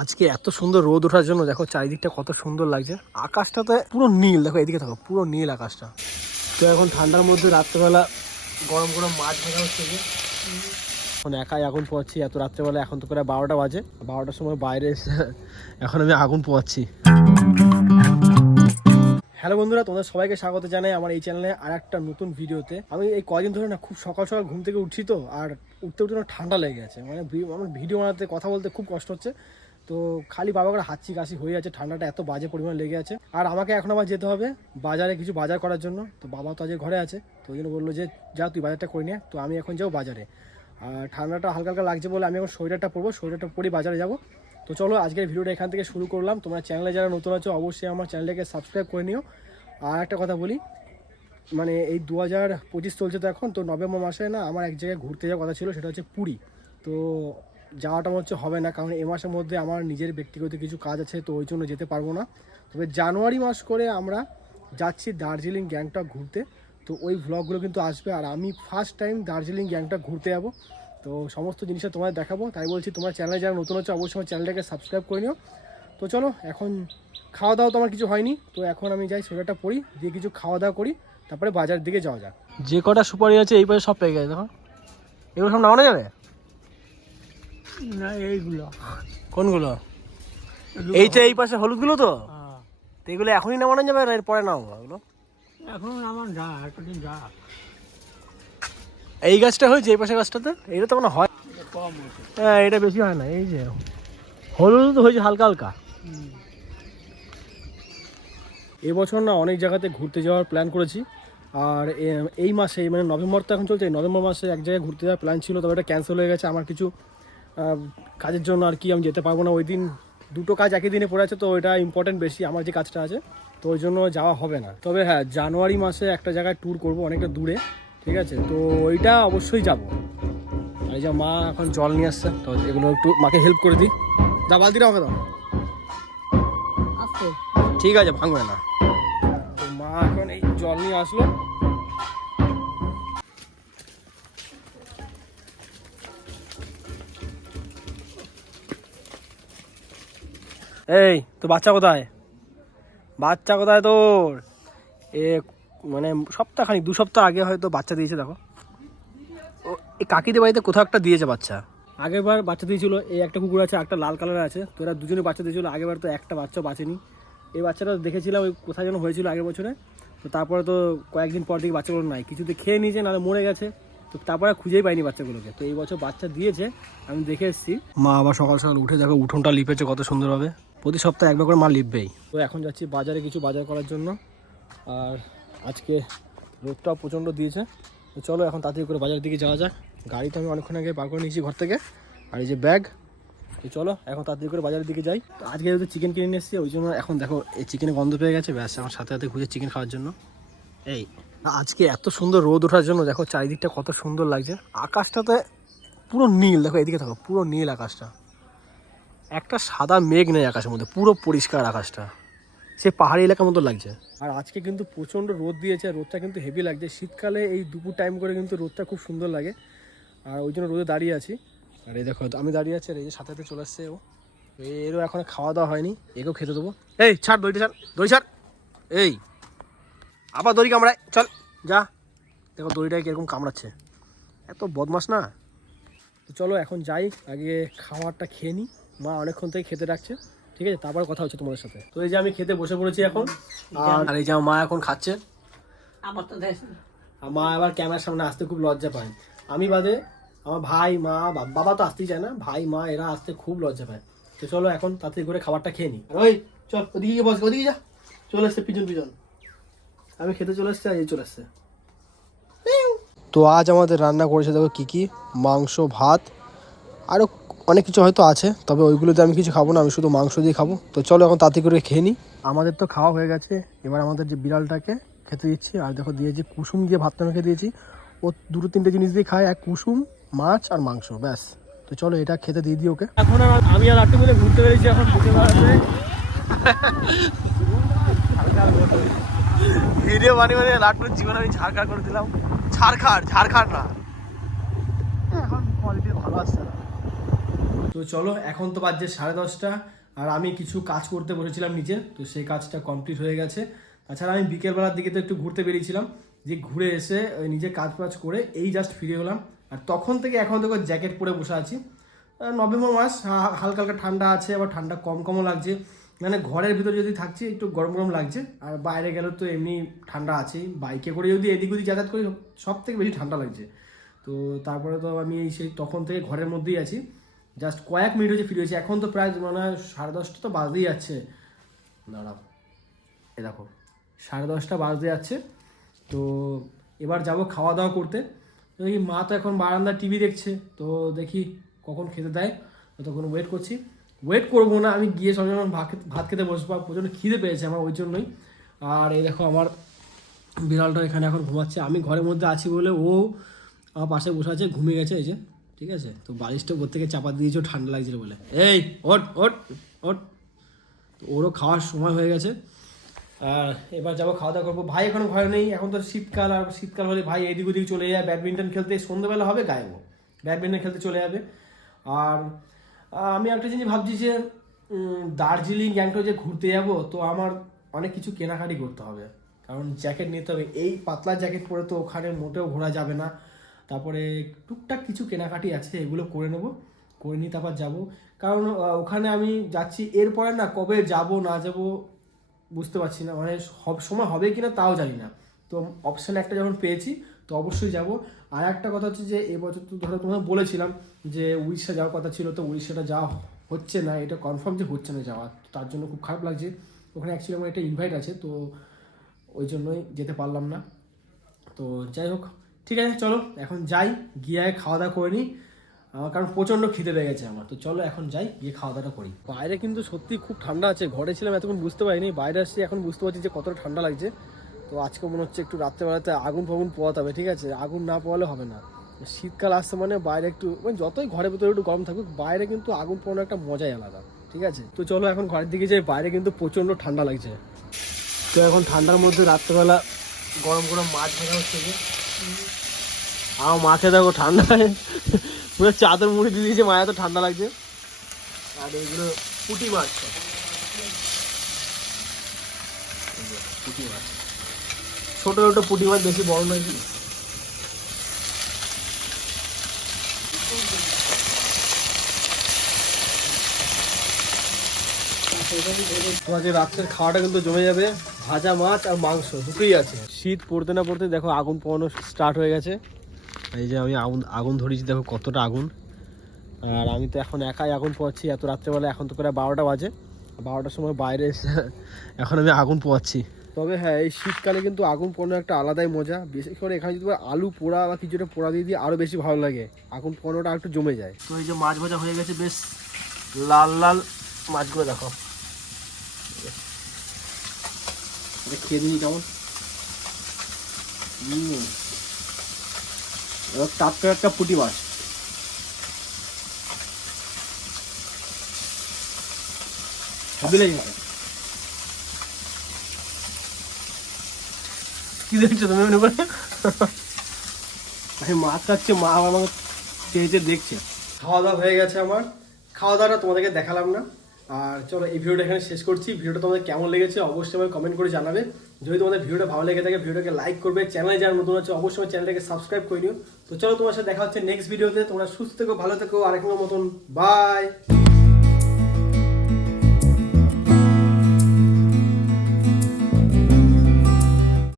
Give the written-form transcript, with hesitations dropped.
আজকে এত সুন্দর রোদ ওঠার জন্য দেখো চারিদিকটা কত সুন্দর লাগছে। আকাশটাতে পুরো নীল, দেখো এদিকে থাকো, পুরো নীল আকাশটা। তো এখন ঠান্ডার মধ্যে রাত্রেবেলা গরম গরম মাছ ভাজা হচ্ছে। এখন একাই আগুন পোয়াচ্ছি এত রাত্রেবেলা। এখন তো প্রায় 12টা বাজে। 12টার সময় বাইরে এসে এখন আমি আগুন পোয়াচ্ছি। হ্যালো বন্ধুরা, তোমাদের সবাইকে স্বাগত জানাই আমার এই চ্যানেলে আর একটা নতুন ভিডিওতে। আমি এই কদিন ধরে না খুব সকাল সকাল ঘুম থেকে উঠছি, তো আর উঠতে উঠতে না ঠান্ডা লেগে গেছে। মানে আমার ভিডিও বানাতে কথা বলতে খুব কষ্ট হচ্ছে। তো খালি বাবা করে হাঁচি কাশি হয়ে যাচ্ছে, ঠান্ডাটা এত বাজে পরিমাণ লেগে আছে। আর আমাকে এখন আবার যেতে হবে বাজারে কিছু বাজার করার জন্য। তো বাবা তো আজকে ঘরে আছে, তো ওই জন্য বললো যে যা তুই বাজারটা করে নিয়ে। তো আমি এখন যাবো বাজারে। আর ঠান্ডাটা হালকা হালকা লাগছে বলে আমি এখন সোয়েটারটা পরবো, সোয়েটারটা পরেই বাজারে যাবো। তো চলো আজকের ভিডিওটা এখান থেকে শুরু করলাম। তোমরা চ্যানেলে যারা নতুন আছো অবশ্যই আমার চ্যানেলটাকে সাবস্ক্রাইব করে নিও। আর একটা কথা বলি, মানে এই 2025 চলছে তো এখন, তো নভেম্বর মাসে না আমার এক জায়গায় ঘুরতে যাওয়ার কথা ছিল, সেটা হচ্ছে পুরী। তো যাওয়াটা হচ্ছে হবে না, কারণ এই মাসের মধ্যে আমার নিজের ব্যক্তিগত কিছু কাজ আছে, তো ওই জন্য যেতে পারবো না। তবে জানুয়ারি মাস করে আমরা যাচ্ছি দার্জিলিং গ্যাংটক ঘুরতে। তো ওই ভ্লগগুলো কিন্তু আসবে। আর আমি ফার্স্ট টাইম দার্জিলিং গ্যাংটক ঘুরতে যাবো, তো সমস্ত জিনিসটা তোমাদের দেখাবো। তাই বলছি তোমরা চ্যানেলে যারা নতুন হচ্ছে অবশ্যই আমার চ্যানেলটাকে সাবস্ক্রাইব করে নিও। তো চলো, এখন খাওয়া দাওয়া তো আমার কিছু হয়নি, তো এখন আমি যাই সোয়েটারটা পরি, দিয়ে কিছু খাওয়া দাওয়া করি, তারপরে বাজার দিকে যাওয়া যাক। যে কটা সুপারি আছে এই পাশে সব পেয়ে গেছে, দেখো এগুলো সব নামানো যাবে না। এইগুলো কোনগুলো? এইটা এই পাশে হলুদগুলো তো এগুলো এখনই নামানো যাবে না এরপরে নামাবো এগুলো? এখন আমার যা একদিন যা এই গাছটা হয়েছে, এই পাশে গাছটাতে এটা তো কোনো হয় কম হয়েছে। হ্যাঁ, এটা বেশি হয় না। এই যে হলুদ তো হয়েছে হালকা হালকা। এবছর না অনেক জায়গাতে ঘুরতে যাওয়ার প্ল্যান করেছি। আর এই মাসে মানে নভেম্বর তো এখন চলছে, নভেম্বর মাসে এক জায়গায় ঘুরতে যাওয়ার প্ল্যান ছিল, তবে এটা ক্যান্সেল হয়ে গেছে আমার কিছু কাজের জন্য। আর কি আমি যেতে পারবো না ওই দিন, দুটো কাজ একই দিনে পড়ে আছে, তো ওইটা ইম্পর্টেন্ট বেশি আমার যে কাজটা আছে, তো ওই জন্য যাওয়া হবে না। তবে হ্যাঁ, জানুয়ারি মাসে একটা জায়গায় ট্যুর করব অনেকটা দূরে, ঠিক আছে? তো ওইটা অবশ্যই যাব। এই যে মা এখন জল নিয়ে আসছে, তো এগুলো একটু মাকে হেল্প করে দিই। দা বালতিটা আমাকে দাও। ঠিক আছে, ভাঙবে না। তো মা এখন এই জল নিয়ে আসলো। এই তো বাচ্চা কোথায়? বাচ্চা কোথায় তোর? এ মানে সপ্তাহখানিক 2 সপ্তাহ আগে হয়তো বাচ্চা দিয়েছে। দেখো ও এই কাকিদের বাড়িতে কোথাও একটা দিয়েছে বাচ্চা। আগের বার বাচ্চা দিয়েছিল, এই একটা কুকুর আছে, একটা লাল কালার আছে, তো এরা দুজনে বাচ্চা দিয়েছিল। আগের বার তো একটা বাচ্চা বাঁচেনি। এই বাচ্চাটা দেখেছিলাম ওই কোথায় যেন হয়েছিল আগের বছরে। তো তারপরে তো কয়েকদিন পর থেকে বাচ্চাগুলো নাই, কিছুতে খেয়ে নিয়েছে, নাহলে মরে গেছে। তো তারপরে খুঁজেই পাইনি বাচ্চাগুলোকে। তো এই বছর বাচ্চা দিয়েছে, আমি দেখে এসেছি। মা আবার সকাল সকাল উঠে দেখো উঠোনটা লিপেছে কত সুন্দরভাবে। প্রতি সপ্তাহে একবার করে মা লিপবেই। তো এখন যাচ্ছি বাজারে কিছু বাজার করার জন্য। আর আজকে রোদটাও প্রচণ্ড দিয়েছে, তো চলো এখন তাড়াতাড়ি করে বাজারের দিকে যাওয়া যাক। গাড়ি তো আমি অনেকক্ষণ আগে বার করে নিয়েছি ঘর থেকে, আর এই যে ব্যাগ। তো চলো এখন তাড়াতাড়ি করে বাজারের দিকে যাই। তো আজকে যেহেতু চিকেন কিনে নিয়ে এসেছি, ওই জন্য এখন দেখো এই চিকেনের গন্ধ পেয়ে গেছে, ব্যাস আমার সাথে সাথে ঘুরে চিকেন খাওয়ার জন্য। এই আজকে এত সুন্দর রোদ ওঠার জন্য দেখো চারিদিকটা কত সুন্দর লাগছে। আকাশটাতে পুরো নীল, দেখো এদিকে থাকো, পুরো নীল আকাশটা। একটা সাদা মেঘ নেই আকাশের মধ্যে, পুরো পরিষ্কার আকাশটা, সে পাহাড়ি এলাকার মতো লাগছে। আর আজকে কিন্তু প্রচণ্ড রোদ দিয়েছে, রোদটা কিন্তু হেভি লাগছে। শীতকালে এই দুপুর টাইম করে কিন্তু রোদটা খুব সুন্দর লাগে, আর ওই জন্য রোদে দাঁড়িয়ে আছি। আর এই দেখো আমি দাঁড়িয়ে আছি, আর এই যে সাথে সাথে চলে আসছে ও। এরও এখন খাওয়া দাওয়া হয়নি, একেও খেতে দেবো। এই ছাড় দড়িটা, ছাড় দড়ি ছাড়। এই আবার দড়ি কামড়ায়, চল যা। দেখো দড়িটাকে কীরকম কামড়াচ্ছে, এত বদমাস না। তো চলো এখন যাই, আগে খাবারটা খেয়ে নিই। মা অনেকক্ষণ থেকে খেতে রাখছে, ঠিক আছে? তারপর কথা হচ্ছে তোমাদের সাথে। তো এই যে আমি খেতে বসে পড়েছি এখন, আর এই যে মা এখন খাচ্ছে। আর মা আবার ক্যামেরার সামনে আসতে খুব লজ্জা পায়। আমি বাদে আমার ভাই, মা, বাবা তো আসতেই চায় না, ভাই মা এরা আসতে খুব লজ্জা পায়। তো চলো এখন তাড়াতাড়ি করে খাবারটা খেয়ে নিই। আর ওই চল ওদিকে গিয়ে বস, ওদিকে যা। চলে এসছে পিছন পিছন, আমি খেতে চলে এসছি, আর এই চলে এসছে। তো আজ আমাদের রান্না করেছে দেখো কী কী, মাংস, ভাত, আরও অনেক কিছু হয়তো আছে, তবে ওইগুলোতে আমি কিছু খাবো না, আমি শুধু মাংস দিয়ে খাবো। তো চলো এখন তাড়াতাড়ি করে খেয়ে নিই। আমাদের তো খাওয়া হয়ে গেছে, এবার আমাদের যে বিড়ালটাকে খেতে দিচ্ছি। আর দেখো দিয়েছি কুসুম দিয়ে ভাতটা মেখে দিয়েছি। ও 2-3টে জিনিস দিয়ে খায়, এক কুসুম, মাছ আর মাংস, ব্যাস। তো চলো এটা খেতে দিয়ে দিই ওকে। এখন আমি আর লাট্টু মিলে ঘুরতে পেরেছি, এখন ঘুরতে বেড়াতে ভিডিও বানিয়ে লাট্টুর জীবন আমি ঝাড়খাড় করে দিলাম। ঝাড়খাড় না, এখন কোয়ালিটি ভালো আসছে না। তো চলো, এখন তো বাজছে 10:30, আর আমি কিছু কাজ করতে বসেছিলাম নিচে, তো সেই কাজটা কমপ্লিট হয়ে গেছে। তাছাড়া আমি বিকেলবেলার দিকে তো একটু ঘুরতে বেরিয়েছিলাম, যে ঘুরে এসে ওই নিজে কাজ বাজ করে এই জাস্ট ফিরে হলাম। আর তখন থেকে এখন থেকে জ্যাকেট পরে বসে আছি। নভেম্বর মাস, হালকা হালকা ঠান্ডা আছে, আবার ঠান্ডা কম কমও লাগছে। মানে ঘরের ভিতরে যদি থাকছি একটু গরম গরম লাগছে, আর বাইরে গেলে তো এমনি ঠান্ডা আছেই। বাইকে করে যদি এদিক ওদিক যাতায়াত করি সব থেকে বেশি ঠান্ডা লাগছে। তো তারপরে তো আমি সেই তখন থেকে ঘরের মধ্যেই আছি, জাস্ট কয়েক মিনিট হচ্ছে ফিরে হয়েছি। এখন তো প্রায় মানে 10:30 তো বাজতেই যাচ্ছে। দাঁড়াও, এ দেখো 10:30 বাজতে যাচ্ছে। তো এবার যাব খাওয়া দাওয়া করতে। দেখি মা তো এখন বারান্দা টিভি দেখছে, তো দেখি কখন খেতে দেয়, তখন ওয়েট করছি। ওয়েট করবো না, আমি গিয়ে সব যখন ভাত খেতে বসবো, প্রচণ্ড খিদে পেয়েছে আমার, ওই জন্যই। আর এই দেখো আমার বিড়ালটা এখানে এখন ঘুমাচ্ছে, আমি ঘরের মধ্যে আছি বলে ও আমার পাশে বসে আছে, ঘুমিয়ে গেছে এই যে, ঠিক আছে। তো বালিশটা ওর থেকে চাপা দিয়েছো, ঠান্ডা লাগছিল বলে। এই ওট ওট ওট, ওরও খাওয়ার সময় হয়ে গেছে। আর এবার যাবো খাওয়া দাওয়া করবো। ভাই এখনো ঘরে নেই, এখন তো শীতকাল, আর শীতকাল হলে ভাই এদিক ওদিক চলে যায় ব্যাডমিন্টন খেলতে, সন্ধ্যেবেলা হবে গায়েব, ব্যাডমিন্টন খেলতে চলে যাবে। আর আমি একটা জিনিস ভাবছি যে দার্জিলিং গ্যাংটক যে ঘুরতে যাব, তো আমার অনেক কিছু কেনাকাটি করতে হবে, কারণ জ্যাকেট নিতে হবে। এই পাতলা জ্যাকেট পরে তো ওখানে মোটেও ঘোরা যাবে না। তারপরে টুকটাক কিছু কেনাকাটি আছে, এগুলো করে নেবো, করে নিয়ে তারপর যাবো। কারণ ওখানে আমি যাচ্ছি, এরপরে না কবে যাব না যাব বুঝতে পারছি না, মানে সব সময় হবে কিনা তাও জানি না। তো অপশান একটা যখন পেয়েছি তো অবশ্যই যাব। আর একটা কথা হচ্ছে যে এবছর তো ধরো তোমাকে বলেছিলাম যে উড়িষ্যা যাওয়ার কথা ছিল, তো উড়িষ্যাটা যাওয়া হচ্ছে না, এটা কনফার্ম যে হচ্ছে না যাওয়া, তার জন্য খুব খারাপ লাগছে। ওখানে অ্যাকচুয়ালি আমার একটা ইনভাইট আছে, তো ওই জন্যই যেতে পারলাম না। তো যাই হোক, ঠিক আছে, চলো এখন যাই, গিয়ে খাওয়া দাওয়া করে নিই, কারণ প্রচণ্ড খিদে পেয়ে গেছে আমার। তো চলো এখন যাই, গিয়ে খাওয়া দাওয়াটা করি। বাইরে কিন্তু সত্যি খুব ঠান্ডা আছে, ঘরে ছিলাম এতক্ষণ বুঝতে পারিনি, বাইরে আসছি এখন বুঝতে পারছি যে কতটা ঠান্ডা লাগছে। তো আজকে মনে হচ্ছে একটু রাত্রেবেলাতে আগুন ফাগুন পোয়াতে হবে, ঠিক আছে, আগুন না পোয়ালে হবে না। শীতকাল আসছে মানে বাইরে একটু, মানে যতই ঘরের ভিতরে একটু গরম থাকুক, বাইরে কিন্তু আগুন পোয়ানোর একটা মজাই আলাদা, ঠিক আছে। তো চলো এখন ঘরের দিকে যাই, বাইরে কিন্তু প্রচণ্ড ঠান্ডা লাগছে। তো এখন ঠান্ডার মধ্যে রাত্রেবেলা গরম গরম মাছ ভাজা হচ্ছে, আমার মাছে দেখো ঠান্ডায় পুরো চাদর মুড়ি দিয়ে দিয়েছে, মায়া তো ঠান্ডা লাগছে। আর এইগুলো পুঁটি মাছ, পুঁটি মাছ, ছোটো ছোটো পুঁটি মাছ, বেশি বড় নয়। তোমাদের রাত্রের খাওয়াটা কিন্তু জমে যাবে, ভাজা মাছ আর মাংস দুটোই আছে। শীত পড়তে না পড়তে দেখো আগুন পোয়ানো স্টার্ট হয়ে গেছে। এই যে আমি আগুন ধরিয়েছি, দেখো কতটা আগুন। আর আমি তো এখন একাই আগুন পোয়াচ্ছি এত রাত্রেবেলা, এখন তো প্রায় 12টা বাজে, 12টার সময় বাইরে এসে এখন আমি আগুন পোয়াচ্ছি। তবে হ্যাঁ, এই শীতকালে কিন্তু আগুন পোড়ানো একটা আলাদাই মজা, বিশেষ করে এখানে যদি আলু পোড়া বা কিছুটা পোড়া দিয়ে দিয়ে আরও বেশি ভালো লাগে, আগুন পোড়ানোটা একটু জমে যায়। তো এই যে মাছ ভাজা হয়ে গেছে, বেশ লাল লাল মাছগুলো দেখো, খেয়ে দিই কেমন। টাটকা একটা পুঁটি মাছ, হেভি লেগেছে। কি দেখছো তুমি মনে করে? আমি মাছ খাচ্ছি, মা আমাকে চেয়ে দেখছে। খাওয়া দাওয়া হয়ে গেছে আমার, খাওয়া দাওয়াটা তোমাদেরকে দেখালাম না। আর চলো এই ভিডিওটা এখানে শেষ করছি। ভিডিওটা তোমাদের কেমন লেগেছে অবশ্যই আমাকে কমেন্ট করে জানাবে। যদি তোমাদের ভিডিওটা ভালো লেগে থাকে ভিডিওটাকে লাইক করবে, চ্যানেলে যারা নতুন আছে অবশ্যই আমার চ্যানেলটাকে সাবস্ক্রাইব করে নিও। তো চলো তোমার সাথে দেখা হচ্ছে নেক্সট ভিডিওতে। তোমরা সুস্থ থেকো, ভালো থেকো, আরেকবার মতন বাই।